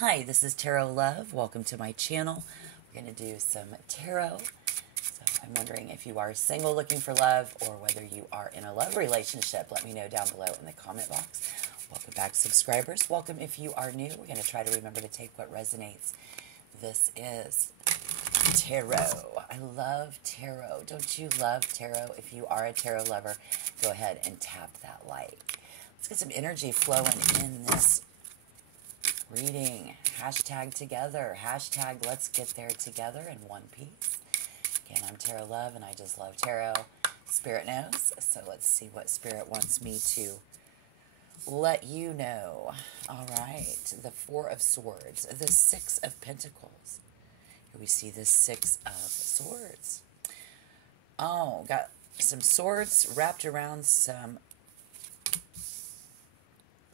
Hi, this is Tarot Love. Welcome to my channel. We're going to do some tarot. So I'm wondering if you are single looking for love or whether you are in a love relationship. Let me know down below in the comment box. Welcome back, subscribers. Welcome if you are new. We're going to try to remember to take what resonates. This is tarot. I love tarot. Don't you love tarot? If you are a tarot lover, go ahead and tap that like. Let's get some energy flowing in this reading. Hashtag together. Hashtag let's get there together in one piece. Again, I'm Tarot Love and I just love tarot. Spirit knows. So let's see what Spirit wants me to let you know. All right. The Four of Swords. The Six of Pentacles. Here we see the Six of Swords. Oh, got some swords wrapped around some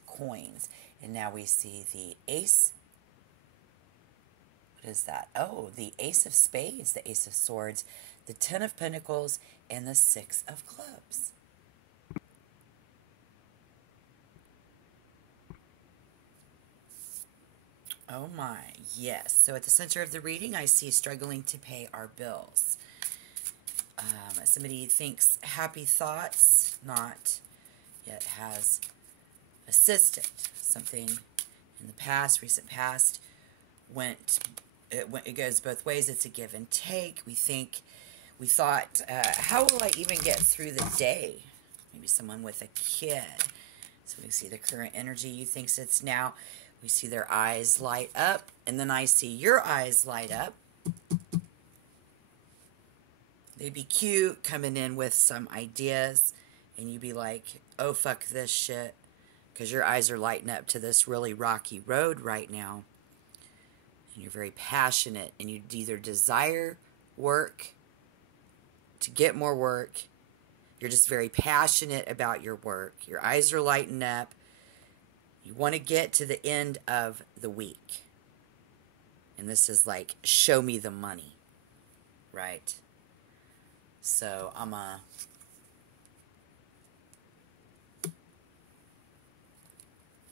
coins. And now we see the Ace. What is that? Oh, the Ace of Spades, the Ace of Swords, the Ten of Pentacles, and the Six of Clubs. Oh my, yes. So at the center of the reading, I see struggling to pay our bills. Somebody thinks happy thoughts, not yet has assistant. Something in the past, recent past, it goes both ways. It's a give and take. We thought, how will I even get through the day? Maybe someone with a kid. So we see the current energy you think it's now. We see their eyes light up, and then I see your eyes light up. They'd be cute, coming in with some ideas, and you'd be like, oh, fuck this shit, because your eyes are lighting up to this really rocky road right now. And you're very passionate, and you either desire work, to get more work. You're just very passionate about your work. Your eyes are lighting up. You want to get to the end of the week. And this is like, show me the money. Right? So I'm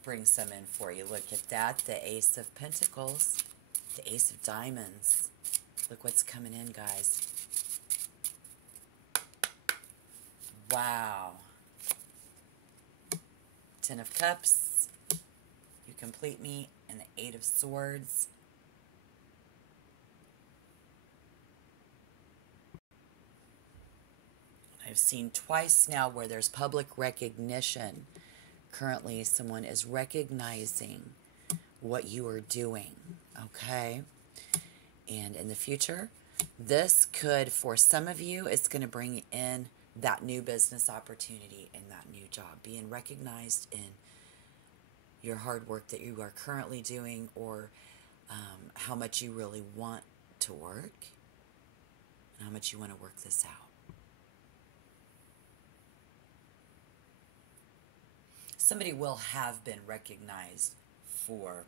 bring some in for you. Look at that. The Ace of Pentacles. The Ace of Diamonds. Look what's coming in, guys. Wow. Ten of Cups. You complete me. And the Eight of Swords. I've seen twice now where there's public recognition. Currently, someone is recognizing what you are doing. Okay? And in the future, this could, for some of you, it's going to bring in that new business opportunity and that new job. Being recognized in your hard work that you are currently doing, or how much you really want to work and how much you want to work this out. Somebody will have been recognized for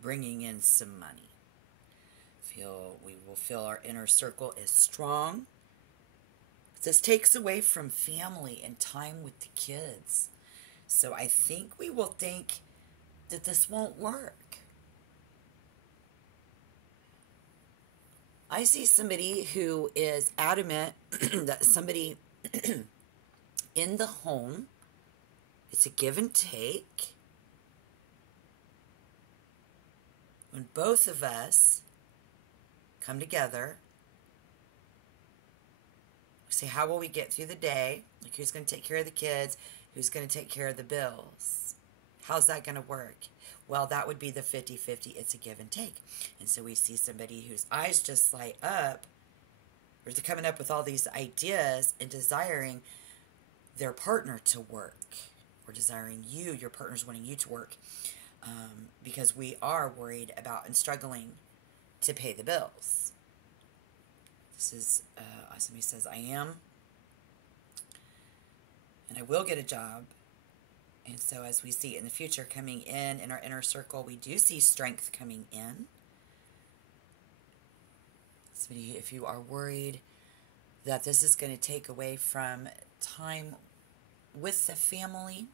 bringing in some money. We will feel our inner circle is strong. This takes away from family and time with the kids. So I think we will think that this won't work. I see somebody who is adamant that somebody in the home, it's a give and take. When both of us come together, we say, how will we get through the day? Like, who's going to take care of the kids? Who's going to take care of the bills? How's that going to work? Well, that would be the 50-50. It's a give and take. And so we see somebody whose eyes just light up, or they're coming up with all these ideas and desiring their partner to work, or desiring you, your partner's wanting you to work, because we are worried about and struggling to pay the bills. This is, somebody says, I am, and I will get a job. And so as we see in the future coming in our inner circle, we do see strength coming in. Somebody, if you are worried that this is going to take away from time with the family,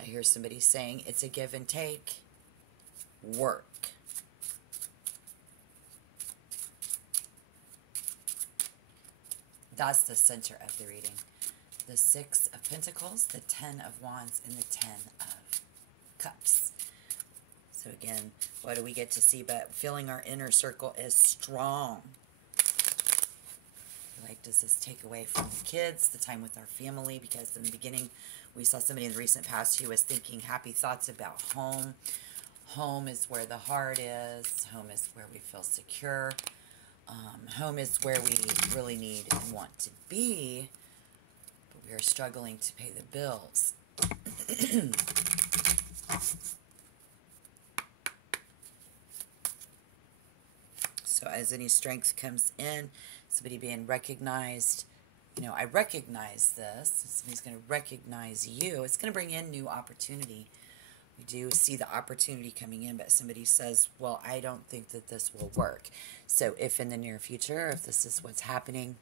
I hear somebody saying it's a give and take. Work. That's the center of the reading. The Six of Pentacles, the Ten of Wands, and the Ten of Cups. So again, what do we get to see but feeling our inner circle is strong? Like, does this take away from the kids, the time with our family? Because in the beginning, we saw somebody in the recent past who was thinking happy thoughts about home. Home is where the heart is. Home is where we feel secure. Home is where we really need and want to be. But we are struggling to pay the bills. So as any strength comes in, somebody being recognized, you know, I recognize this. Somebody's going to recognize you. It's going to bring in new opportunity. We do see the opportunity coming in, but somebody says, well, I don't think that this will work. So if in the near future, if this is what's happening,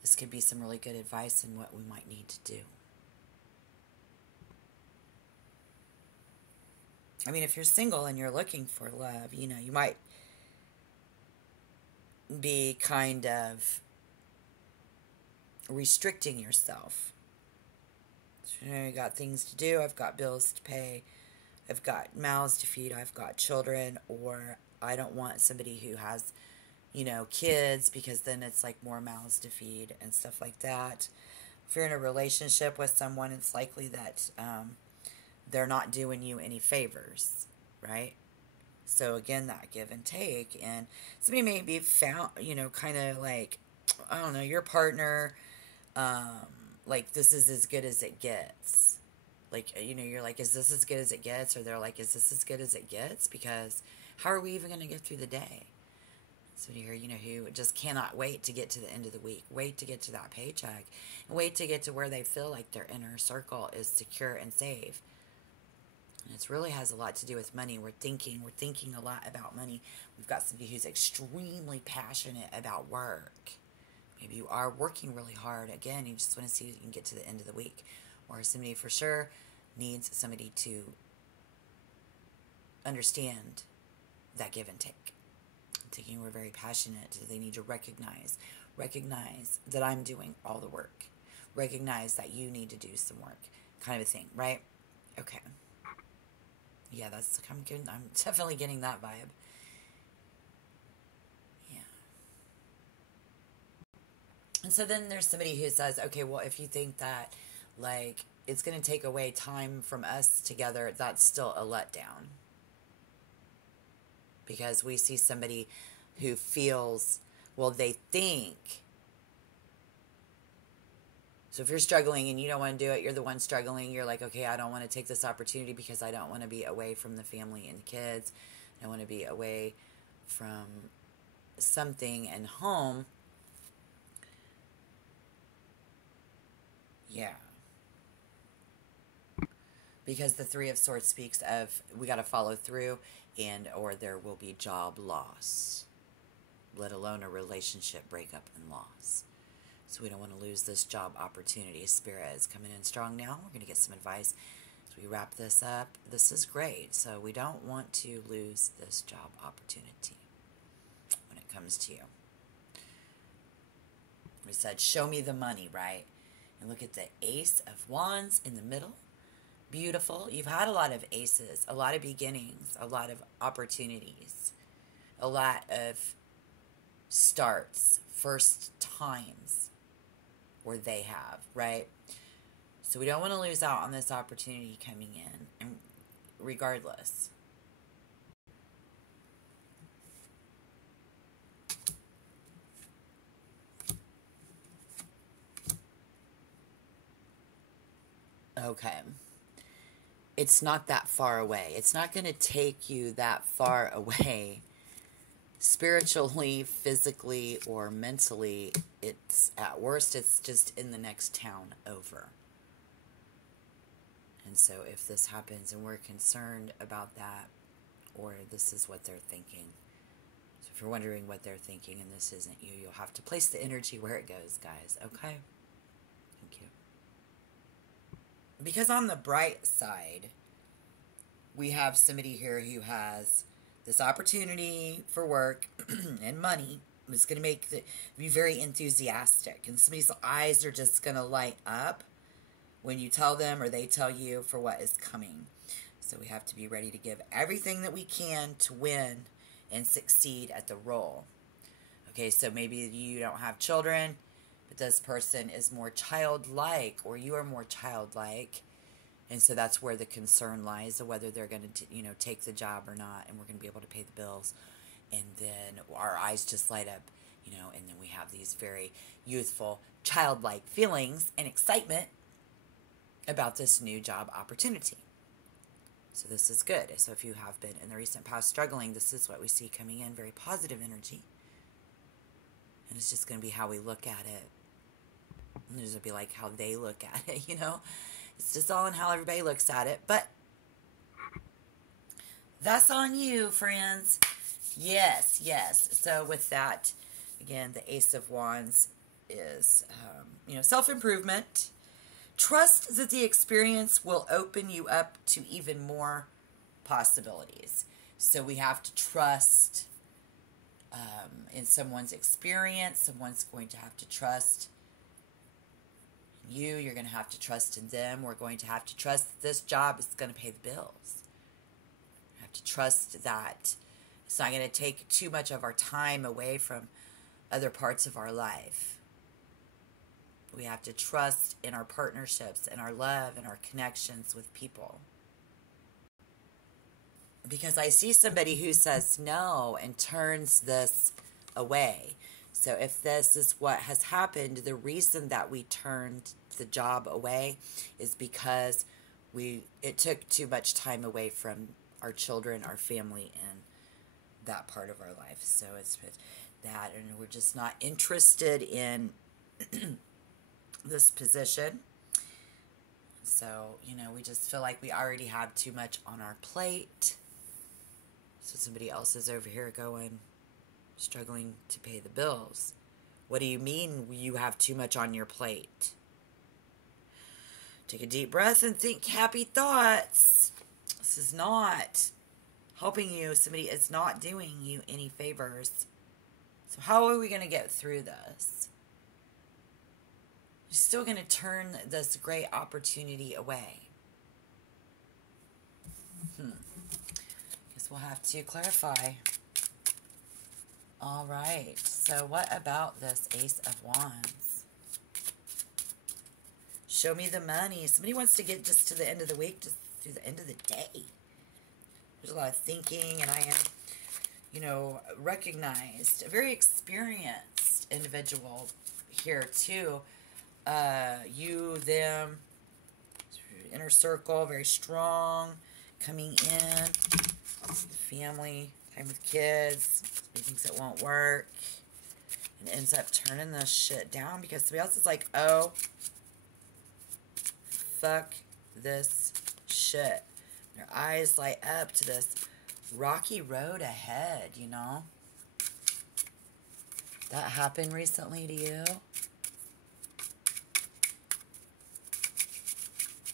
this could be some really good advice on what we might need to do. I mean, if you're single and you're looking for love, you know, you might be kind of restricting yourself. So, you know, you got things to do, I've got bills to pay, I've got mouths to feed, I've got children, or I don't want somebody who has, you know, kids, because then it's like more mouths to feed and stuff like that. If you're in a relationship with someone, it's likely that they're not doing you any favors, right? So again, that give and take, and somebody may be found, you know, kind of like, I don't know, your partner, like, this is as good as it gets. Like, you know, you're like, is this as good as it gets? Or they're like, is this as good as it gets? Because how are we even going to get through the day? So here, you know, who just cannot wait to get to the end of the week, wait to get to that paycheck, and wait to get to where they feel like their inner circle is secure and safe. And it really has a lot to do with money. We're thinking a lot about money. We've got somebody who's extremely passionate about work. Maybe you are working really hard. Again, you just want to see if you can get to the end of the week. Or somebody for sure needs somebody to understand that give and take. I'm thinking we're very passionate. They need to recognize that I'm doing all the work. Recognize that you need to do some work, kind of a thing, right? Okay. Yeah, I'm definitely getting that vibe. Yeah. And so then there's somebody who says, okay, well, if you think that, like, it's going to take away time from us together, that's still a letdown. Because we see somebody who feels, well, they think. So if you're struggling and you don't want to do it, you're the one struggling. You're like, okay, I don't want to take this opportunity because I don't want to be away from the family and the kids. I want to be away from something and home. Yeah. Because the Three of Swords speaks of we got to follow through, and or there will be job loss, let alone a relationship breakup and loss. So we don't want to lose this job opportunity. Spirit is coming in strong now. We're going to get some advice as we wrap this up. This is great. So we don't want to lose this job opportunity when it comes to you. We said, show me the money, right? And look at the Ace of Wands in the middle. Beautiful. You've had a lot of aces, a lot of beginnings, a lot of opportunities, a lot of starts, first times where they have, right? So we don't want to lose out on this opportunity coming in, and regardless. Okay. It's not that far away. It's not going to take you that far away spiritually, physically, or mentally. It's at worst, it's just in the next town over. And so if this happens and we're concerned about that, or this is what they're thinking. So if you're wondering what they're thinking and this isn't you, you'll have to place the energy where it goes, guys. Okay? Thank you. Because on the bright side, we have somebody here who has this opportunity for work and money. It's going to be very enthusiastic. And somebody's eyes are just going to light up when you tell them or they tell you for what is coming. So we have to be ready to give everything that we can to win and succeed at the role. Okay, so maybe you don't have children, but this person is more childlike, or you are more childlike. And so that's where the concern lies, of whether they're going to, take the job or not, and we're going to be able to pay the bills. And then our eyes just light up, and then we have these very youthful, childlike feelings and excitement about this new job opportunity. So this is good. So if you have been in the recent past struggling, this is what we see coming in, very positive energy. And it's just going to be how we look at it. And it'll be like how they look at it, It's just all in how everybody looks at it. But that's on you, friends. Yes, yes. So with that, again, the Ace of Wands is, self-improvement. Trust that the experience will open you up to even more possibilities. So we have to trust in someone's experience. Someone's going to have to trust you. You're going to have to trust in them. We're going to have to trust that this job is going to pay the bills. We have to trust that it's not going to take too much of our time away from other parts of our life. We have to trust in our partnerships and our love and our connections with people. Because I see somebody who says no and turns this away. So if this is what has happened, the reason that we turned the job away is because it took too much time away from our children, our family, and that part of our life. So it's that, and we're just not interested in this position. So, we just feel like we already have too much on our plate. So somebody else is over here struggling to pay the bills. What do you mean you have too much on your plate? Take a deep breath and think happy thoughts. This is not helping you. Somebody is not doing you any favors. So how are we going to get through this? You're still going to turn this great opportunity away. Guess we'll have to clarify. All right. So what about this Ace of Wands? Show me the money. Somebody wants to get just to the end of the week, just through the end of the day. There's a lot of thinking, and I am, recognized, a very experienced individual here too. You, them, inner circle, very strong, coming in, family, time with kids, he thinks it won't work, and ends up turning this shit down because somebody else is like, oh, fuck this shit. Their eyes light up to this rocky road ahead, That happened recently to you?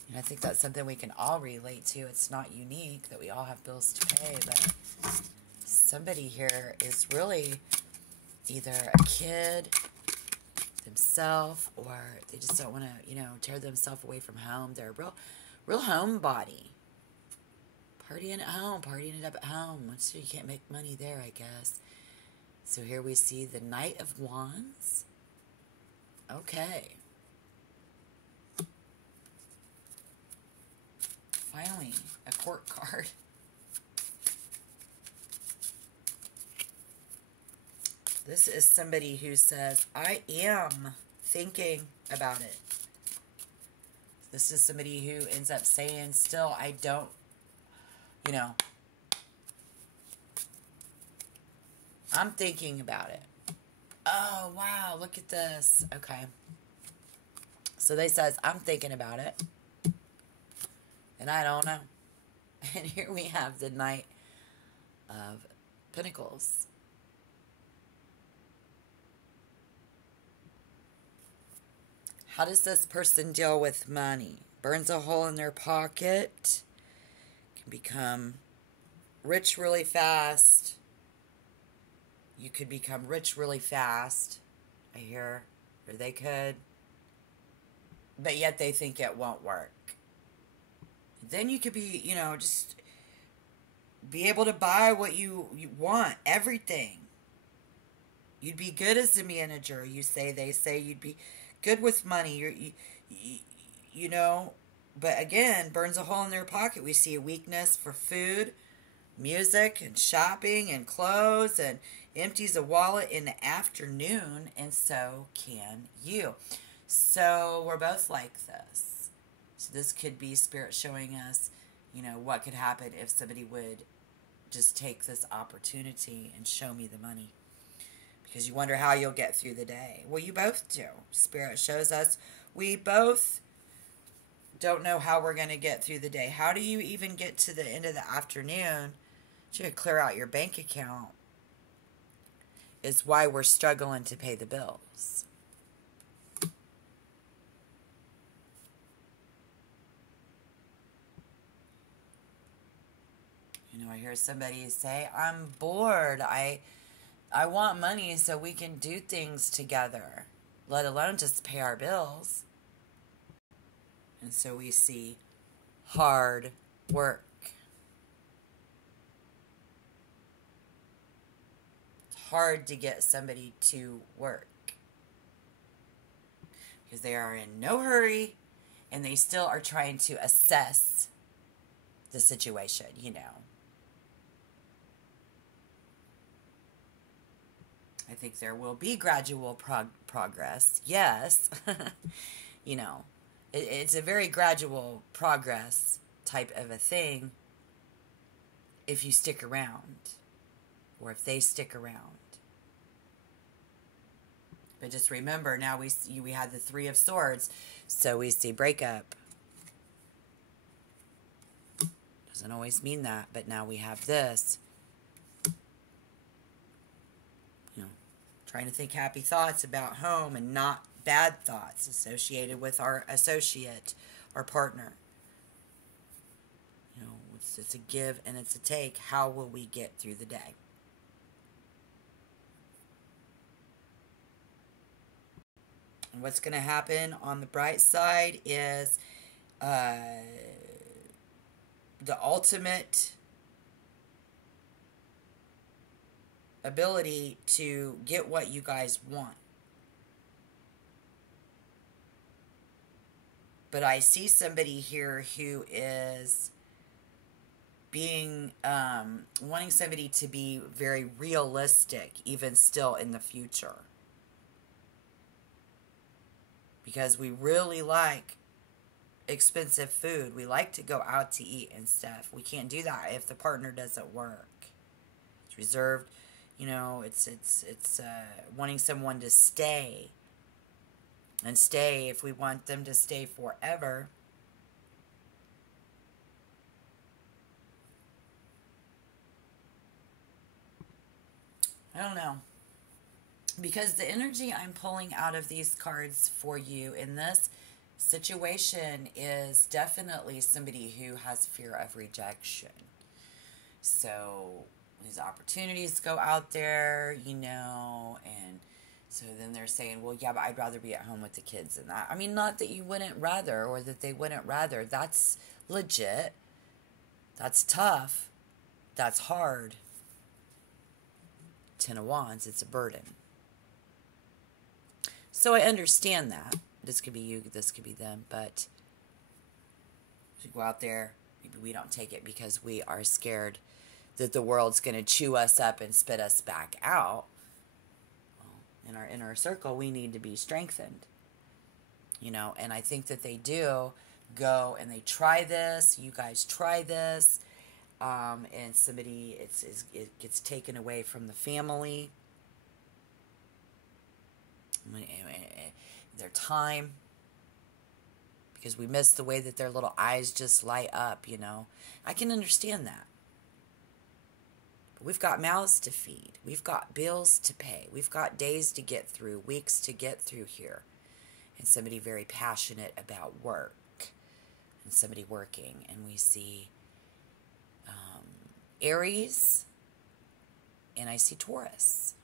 And I think that's something we can all relate to. It's not unique that we all have bills to pay, but somebody here is really either a kid themselves, or they just don't want to, tear themselves away from home. They're a real homebody. Partying at home, partying it up at home. Once you can't make money there, I guess. So here we see the Knight of Wands. Okay. Finally, a court card. This is somebody who says, I am thinking about it. This is somebody who ends up saying, still, I don't, I'm thinking about it. Oh, wow, look at this. Okay. So they says, I'm thinking about it. And I don't know. And here we have the Knight of Pentacles. How does this person deal with money? burns a hole in their pocket, can become rich really fast. You could become rich really fast. I hear, or they could. But yet they think it won't work. Then you could be, just be able to buy what you want, everything. You'd be good as a manager, they say you'd be good with money. But again, burns a hole in their pocket. We see a weakness for food, music, and shopping, and clothes, and empties a wallet in the afternoon, and so can you. So we're both like this. So this could be Spirit showing us, what could happen if somebody would just take this opportunity and show me the money. Because you wonder how you'll get through the day. Well, you both do. Spirit shows us we both don't know how we're going to get through the day. How do you even get to the end of the afternoon to clear out your bank account is why we're struggling to pay the bills. I hear somebody say, I'm bored. I want money so we can do things together, let alone just pay our bills. And so we see hard work. It's hard to get somebody to work because they are in no hurry and they still are trying to assess the situation, I think there will be gradual progress. Yes. It's a very gradual progress type of a thing if you stick around or if they stick around. But just remember, now we had the Three of Swords, so we see breakup. Doesn't always mean that, but now we have this. Trying to think happy thoughts about home and not bad thoughts associated with our associate or partner. It's a give and it's a take. How will we get through the day? And what's going to happen on the bright side is the ultimate ability to get what you guys want. But I see somebody here who is being, wanting somebody to be very realistic, even still in the future. Because we really like expensive food. We like to go out to eat and stuff. We can't do that if the partner doesn't work. It's reserved. It's wanting someone to stay. And stay if we want them to stay forever. I don't know. Because the energy I'm pulling out of these cards for you in this situation is definitely somebody who has fear of rejection. So these opportunities go out there, and so then they're saying, well, yeah, but I'd rather be at home with the kids than that. I mean, not that you wouldn't rather or that they wouldn't rather. That's legit. That's tough. That's hard. Ten of Wands, it's a burden. So I understand that. This could be you, this could be them, but we go out there, maybe we don't take it because we are scared that the world's going to chew us up and spit us back out. In our inner circle, we need to be strengthened. And I think that they do go and they try this. You guys try this. And somebody, it gets taken away from the family. Their time. Because we miss the way that their little eyes just light up, I can understand that. We've got mouths to feed. We've got bills to pay. We've got days to get through, weeks to get through here. And somebody very passionate about work. and somebody working. And we see Aries, and I see Taurus.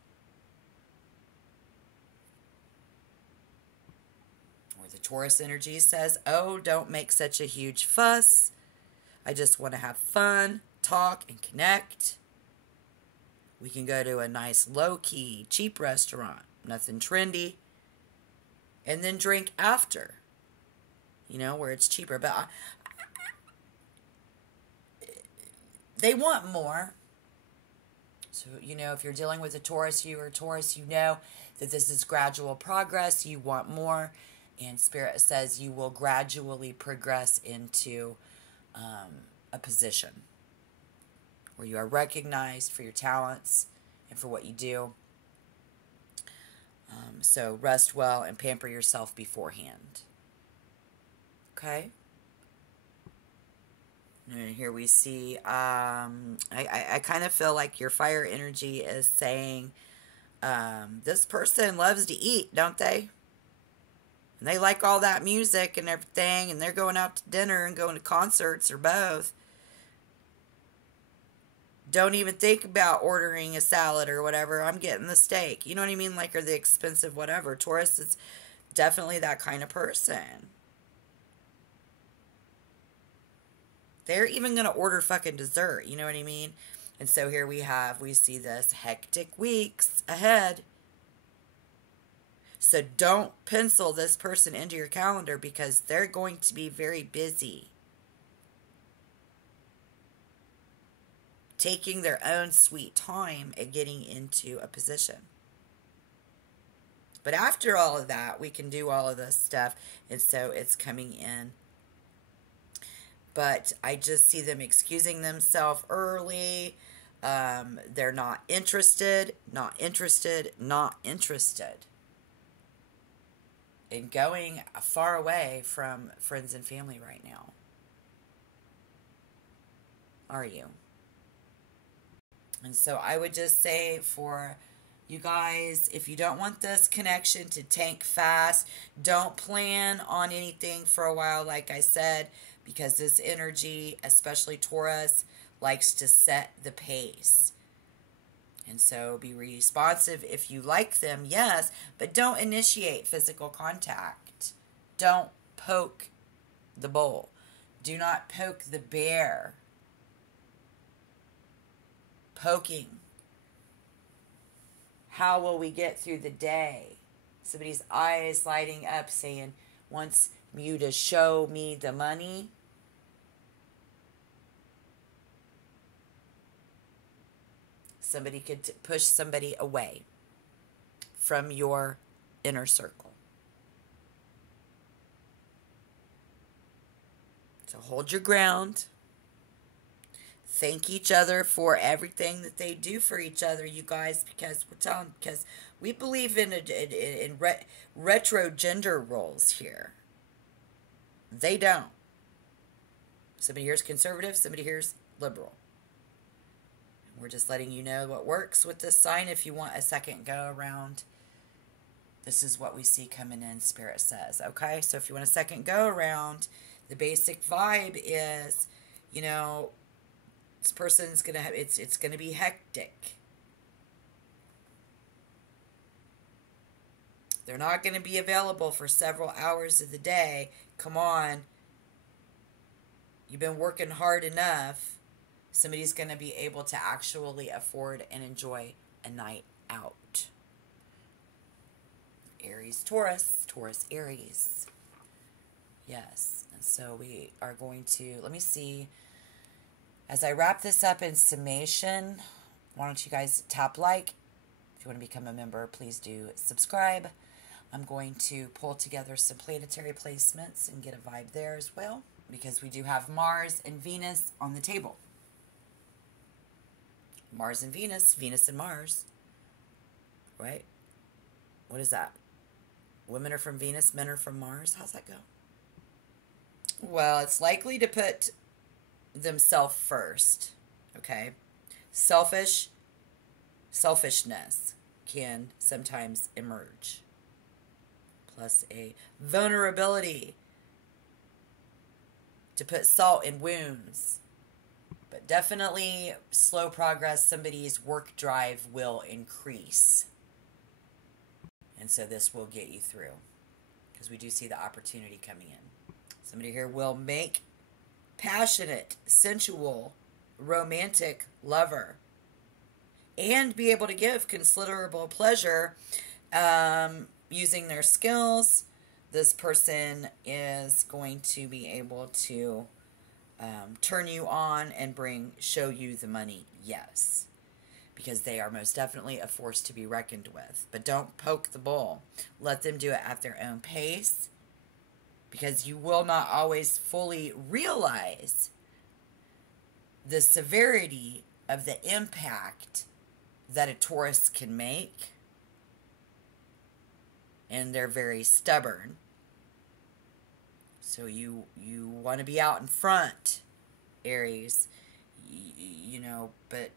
Where the Taurus energy says, oh, don't make such a huge fuss. I just want to have fun, talk, and connect. We can go to a nice low-key, cheap restaurant, nothing trendy, and then drink after, where it's cheaper. But they want more. So, if you're dealing with a Taurus, you know that this is gradual progress. You want more. And Spirit says you will gradually progress into a position where you are recognized for your talents and for what you do. So rest well and pamper yourself beforehand. Okay? And here we see, I kind of feel like your fire energy is saying, this person loves to eat, don't they? And they like all that music and everything, and they're going out to dinner and going to concerts or both. Don't even think about ordering a salad or whatever. I'm getting the steak. You know what I mean? Or the expensive whatever. Taurus is definitely that kind of person. They're even going to order fucking dessert. You know what I mean? And so here we see this hectic weeks ahead. So don't pencil this person into your calendar because they're going to be very busy. Taking their own sweet time at getting into a position. But after all of that, we can do all of this stuff. And so it's coming in. But I just see them excusing themselves early. They're not interested in going far away from friends and family right now. Are you? And so I would just say for you guys, if you don't want this connection to tank fast, don't plan on anything for a while, like I said, because this energy, especially Taurus, likes to set the pace. And so be responsive if you like them, yes, but don't initiate physical contact. Don't poke the bull. Do not poke the bear. Poking. How will we get through the day? Somebody's eyes lighting up saying, wants you to show me the money. Somebody could push somebody away from your inner circle. So hold your ground. Thank each other for everything that they do for each other, you guys, because we believe in retro gender roles here. They don't. Somebody here's conservative, somebody here's liberal. We're just letting you know what works with this sign. If you want a second go around, this is what we see coming in, Spirit says. Okay, so if you want a second go around, the basic vibe is, this person's gonna have it's gonna be hectic. They're not gonna be available for several hours of the day. Come on. You've been working hard enough. Somebody's going to be able to actually afford and enjoy a night out. Aries, Taurus, Taurus, Aries. Yes. And so we are going to, let me see. As I wrap this up in summation, why don't you guys tap like. If you want to become a member, please do subscribe. I'm going to pull together some planetary placements and get a vibe there as well, because we do have Mars and Venus on the table. Mars and Venus, Venus and Mars, right? What is that? Women are from Venus, men are from Mars. How's that go? Well, it's likely to put themselves first, okay? Selfishness can sometimes emerge. Plus a vulnerability to put salt in wounds. But definitely slow progress, somebody's work drive will increase. And so this will get you through, because we do see the opportunity coming in. Somebody here will make passionate, sensual, romantic lover and be able to give considerable pleasure using their skills. This person is going to be able to turn you on and show you the money, yes, because they are most definitely a force to be reckoned with. But don't poke the bull. Let them do it at their own pace, because you will not always fully realize the severity of the impact that a Taurus can make. And they're very stubborn. So you want to be out in front, Aries, but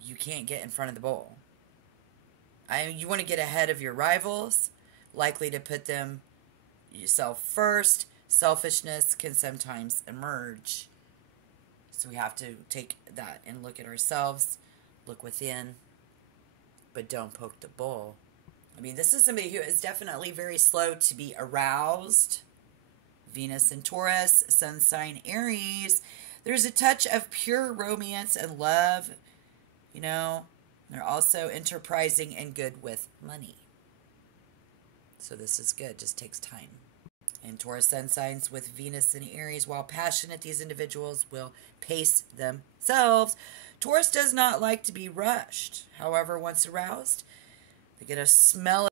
you can't get in front of the bull. You want to get ahead of your rivals, likely to put them yourself first. Selfishness can sometimes emerge. So we have to take that and look at ourselves, look within, but don't poke the bull. I mean, this is somebody who is definitely very slow to be aroused. Venus in Taurus, Sun sign Aries. There's a touch of pure romance and love. They're also enterprising and good with money. So this is good, just takes time. And Taurus sun signs with Venus in Aries, while passionate, these individuals will pace themselves. Taurus does not like to be rushed. However, once aroused, they get a smell